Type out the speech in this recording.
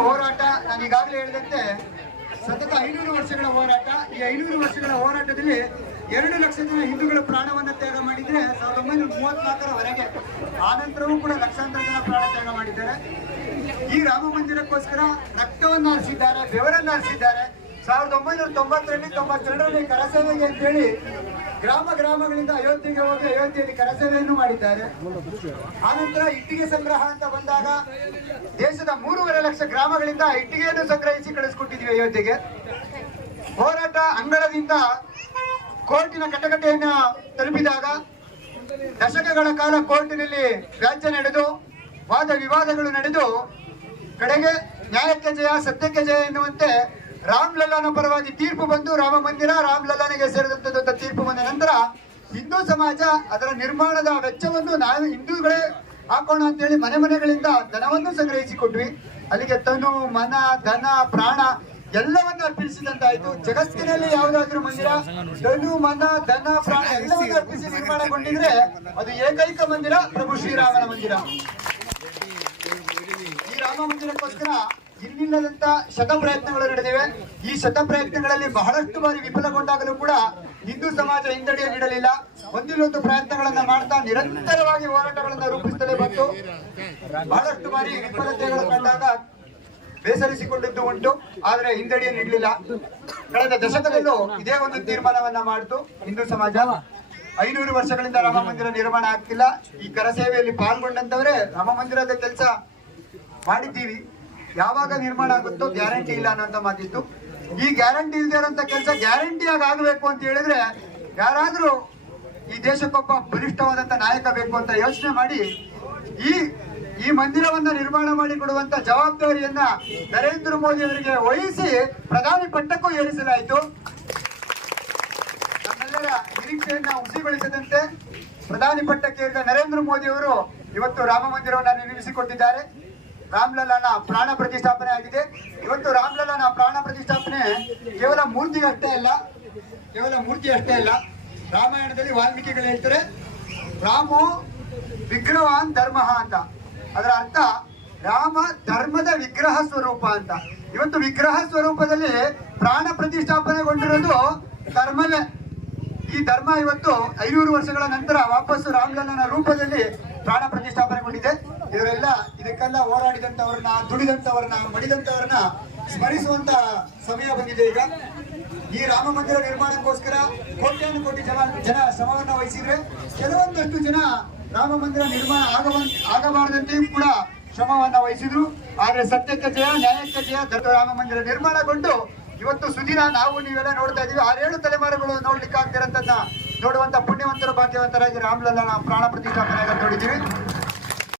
ಹೋರಾಟ, ನಾನು ಈಗಾಗಲೇ ಹೇಳಿದಂತೆ ಸತತ ಐನೂರು ವರ್ಷಗಳ ಹೋರಾಟ. ಈ ಐನೂರು ವರ್ಷಗಳ ಹೋರಾಟದಲ್ಲಿ ಎರಡು ಲಕ್ಷ ಜನ ಹಿಂದೂಗಳ ಪ್ರಾಣವನ್ನ ತ್ಯಾಗ ಮಾಡಿದ್ರೆ ಸಾವಿರದ ಒಂಬೈನೂರ ಮೂವತ್ನಾಲ್ಕರವರೆಗೆ ಆ ನಂತರವೂ ಕೂಡ ಲಕ್ಷಾಂತರ ಜನ ಪ್ರಾಣ ತ್ಯಾಗ ಮಾಡಿದ್ದಾರೆ. ಈ ರಾಮ ಮಂದಿರಕ್ಕೋಸ್ಕರ ರಕ್ತವನ್ನ ಹರಿಸಿದ್ದಾರೆ, ಬೆವರನ್ನ ಹರಿಸಿದ್ದಾರೆ. ಸಾವಿರದ ಒಂಬೈನೂರ ತೊಂಬತ್ತರಲ್ಲಿ ತೊಂಬತ್ತೆರಡರಲ್ಲಿ ಕರಸೇವೆಗೆ ಅಂತೇಳಿ ಗ್ರಾಮ ಗ್ರಾಮಗಳಿಂದ ಅಯೋಧ್ಯೆಗೆ ಹೋಗಿ ಅಯೋಧ್ಯೆಯಲ್ಲಿ ಕರಸೇವೆಯನ್ನು ಮಾಡಿದ್ದಾರೆ. ಆನಂತರ ಇಟ್ಟಿಗೆ ಸಂಗ್ರಹ ಅಂತ ಬಂದಾಗ ದೇಶದ ಮೂರುವರೆ ಲಕ್ಷ ಗ್ರಾಮಗಳಿಂದ ಇಟ್ಟಿಗೆಯನ್ನು ಸಂಗ್ರಹಿಸಿ ಕಳಿಸ್ಕೊಟ್ಟಿದ್ವಿ ಅಯೋಧ್ಯೆಗೆ. ಹೋರಾಟ ಅಂಗಳದಿಂದ ಕೋರ್ಟಿನ ಕಟಕಟೆಯನ್ನ ತಲುಪಿದಾಗ ದಶಕಗಳ ಕಾಲ ಕೋರ್ಟಿನಲ್ಲಿ ವ್ಯಾಜ್ಯ ನಡೆದು ವಾದ ವಿವಾದಗಳು ನಡೆದು ಕಡೆಗೆ ನ್ಯಾಯಕ್ಕೆ ಜಯ, ಸತ್ಯಕ್ಕೆ ಜಯ ಎನ್ನುವಂತೆ ರಾಮ್ ಲಲ್ಲಾನ ಪರವಾಗಿ ತೀರ್ಪು ಬಂದು ರಾಮ ಮಂದಿರ, ರಾಮ್ ಲಲ್ಲಾನಿಗೆ ಸೇರಿದಂಥದ್ದು ತೀರ್ಪು ಬಂದ ನಂತರ ಹಿಂದೂ ಸಮಾಜ ಅದರ ನಿರ್ಮಾಣದ ವೆಚ್ಚವನ್ನು ನಾವು ಹಿಂದೂಗಳೇ ಹಾಕೋಣ ಅಂತೇಳಿ ಮನೆ ಮನೆಗಳಿಂದ ಧನವನ್ನು ಸಂಗ್ರಹಿಸಿಕೊಟ್ವಿ. ಅಲ್ಲಿಗೆ ತನು, ಮನ, ಧನ, ಪ್ರಾಣ ಎಲ್ಲವನ್ನು ಅರ್ಪಿಸಿದಂತಾಯ್ತು. ಜಗತ್ತಿನಲ್ಲಿ ಯಾವುದಾದ್ರೂ ಮಂದಿರ, ತನು, ಮನ, ಧನ, ಪ್ರಾಣ ಎಲ್ಲವನ್ನು ಅರ್ಪಿಸಿ ನಿರ್ಮಾಣಗೊಂಡಿದ್ರೆ ಅದು ಏಕೈಕ ಮಂದಿರ ಪ್ರಭು ಶ್ರೀರಾಮನ ಮಂದಿರ. ಈ ರಾಮ ಮಂದಿರಕ್ಕೋಸ್ಕರ ಇನ್ನಿಲ್ಲದಂತ ಶತ ಪ್ರಯತ್ನಗಳು ನಡೆದಿವೆ. ಈ ಶತ ಪ್ರಯತ್ನಗಳಲ್ಲಿ ಬಹಳಷ್ಟು ಬಾರಿ ವಿಫಲಗೊಂಡಾಗಲೂ ಕೂಡ ಹಿಂದೂ ಸಮಾಜ ಹಿಂದಡಿಯ ನೀಡಲಿಲ್ಲ. ಒಂದಿಲ್ಲೊಂದು ಪ್ರಯತ್ನಗಳನ್ನ ಮಾಡ್ತಾ ನಿರಂತರವಾಗಿ ಹೋರಾಟಗಳನ್ನ ರೂಪಿಸುತ್ತಲೇ ಬಂತು. ಬಹಳಷ್ಟು ಬಾರಿ ವಿಫಲತೆಗಳು ಕಂಡಾಗ ಬೇಸರಿಸಿಕೊಂಡಿದ್ದು ಉಂಟು. ಆದ್ರೆ ಹಿಂದಡಿಯ ನೀಡಲಿಲ್ಲ. ಕಳೆದ ದಶಕದಲ್ಲೂ ಇದೇ ಒಂದು ತೀರ್ಮಾನವನ್ನ ಮಾಡಿತು ಹಿಂದೂ ಸಮಾಜ. ಐನೂರು ವರ್ಷಗಳಿಂದ ರಾಮ ಮಂದಿರ ನಿರ್ಮಾಣ ಆಗ್ತಿಲ್ಲ. ಈ ಕರಸೇವೆಯಲ್ಲಿ ಪಾಲ್ಗೊಂಡಂತವರೇ ರಾಮ ಮಂದಿರದ ಕೆಲಸ ಮಾಡಿದ್ದೀವಿ. ಯಾವಾಗ ನಿರ್ಮಾಣ ಆಗುತ್ತೋ ಗ್ಯಾರಂಟಿ ಇಲ್ಲ ಅನ್ನೋಂಥ ಮಾತಿತ್ತು. ಈ ಗ್ಯಾರಂಟಿ ಇಲ್ಲದೆ ಇರೋಂಥ ಕೆಲಸ ಗ್ಯಾರಂಟಿಯಾಗಿ ಆಗಬೇಕು ಅಂತ ಹೇಳಿದ್ರೆ ಯಾರಾದರೂ ಈ ದೇಶಕ್ಕೊಬ್ಬ ಬಲಿಷ್ಠವಾದಂತ ನಾಯಕ ಬೇಕು ಅಂತ ಯೋಚನೆ ಮಾಡಿ, ಈ ಈ ಮಂದಿರವನ್ನ ನಿರ್ಮಾಣ ಮಾಡಿ ಕೊಡುವಂತ ಜವಾಬ್ದಾರಿಯನ್ನ ನರೇಂದ್ರ ಮೋದಿ ಅವರಿಗೆ ವಹಿಸಿ ಪ್ರಧಾನಿ ಪಟ್ಟಕ್ಕೂ ಏರಿಸಲಾಯಿತು. ನಮ್ಮೆಲ್ಲರ ನಿರೀಕ್ಷೆಯನ್ನ ಹುಸಿಗೊಳಿಸದಂತೆ ಪ್ರಧಾನಿ ಪಟ್ಟಕ್ಕೇರಿದ ನರೇಂದ್ರ ಮೋದಿ ಅವರು ಇವತ್ತು ರಾಮ ಮಂದಿರವನ್ನ ನಿರ್ಮಿಸಿಕೊಟ್ಟಿದ್ದಾರೆ. ರಾಮ್ಲಲ್ಲನ ಪ್ರಾಣ ಪ್ರತಿಷ್ಠಾಪನೆ ಆಗಿದೆ. ಇವತ್ತು ರಾಮ್ಲಲ್ಲನ ಪ್ರಾಣ ಪ್ರತಿಷ್ಠಾಪನೆ ಕೇವಲ ಮೂರ್ತಿ ಅಷ್ಟೇ ಅಲ್ಲ, ಕೇವಲ ಮೂರ್ತಿ ಅಷ್ಟೇ ಅಲ್ಲ, ರಾಮಾಯಣದಲ್ಲಿ ವಾಲ್ಮೀಕಿಗಳು ಹೇಳ್ತಾರೆ, ರಾಮು ವಿಗ್ರಹವಾನ್ ಧರ್ಮ ಅಂತ. ಅದರ ಅರ್ಥ, ರಾಮ ಧರ್ಮದ ವಿಗ್ರಹ ಸ್ವರೂಪ ಅಂತ. ಇವತ್ತು ವಿಗ್ರಹ ಸ್ವರೂಪದಲ್ಲಿ ಪ್ರಾಣ ಪ್ರತಿಷ್ಠಾಪನೆಗೊಂಡಿರೋದು ಧರ್ಮವೇ. ಈ ಧರ್ಮ ಇವತ್ತು ಐನೂರು ವರ್ಷಗಳ ನಂತರ ವಾಪಸ್ಸು ರಾಮಲಲ್ಲನ ರೂಪದಲ್ಲಿ ಪ್ರಾಣ ಪ್ರತಿಷ್ಠಾಪನೆಗೊಂಡಿದೆ. ಇವರೆಲ್ಲ ಇದಕ್ಕೆಲ್ಲ ಹೋರಾಡಿದಂತವ್ರನ್ನ ದುಡಿದಂತವ್ರನ್ನ ಮಡಿದಂತವ್ರನ್ನ ಸ್ಮರಿಸುವಂತ ಸಮಯ ಬಂದಿದೆ ಈಗ. ಈ ರಾಮ ಮಂದಿರ ನಿರ್ಮಾಣಕ್ಕೋಸ್ಕರ ಕೋಟ್ಯಾನು ಕೋಟಿ ಜನ ಜನ ಶ್ರಮವನ್ನ ವಹಿಸಿದ್ರೆ ಕೆಲವೊಂದಷ್ಟು ಜನ ರಾಮ ಮಂದಿರ ನಿರ್ಮಾಣ ಆಗಬ ಆಗಬಾರದಂತೆಯೂ ಕೂಡ ಶ್ರಮವನ್ನ ವಹಿಸಿದ್ರು. ಆದ್ರೆ ಸತ್ಯಕ್ಕೆ ಜಯ, ನ್ಯಾಯಕ್ಕೆ ಜಯ ರಾಮ ಮಂದಿರ ನಿರ್ಮಾಣಗೊಂಡು ಇವತ್ತು ಸುದಿನ ನಾವು ನೀವೆಲ್ಲ ನೋಡ್ತಾ ಇದೀವಿ. ಆರೇಳು ತಲೆಮಾರುಗಳು ನೋಡ್ಲಿಕ್ಕೆ ಆಗ್ತಿರೋದನ್ನ ನೋಡುವಂತ ಪುಣ್ಯವಂತರ, ಭಾಗ್ಯವಂತರಾಗಿ ರಾಮಲಲ್ಲನ ಪ್ರಾಣ ಪ್ರತಿಷ್ಠಾಪನೆ ನೋಡಿದೀವಿ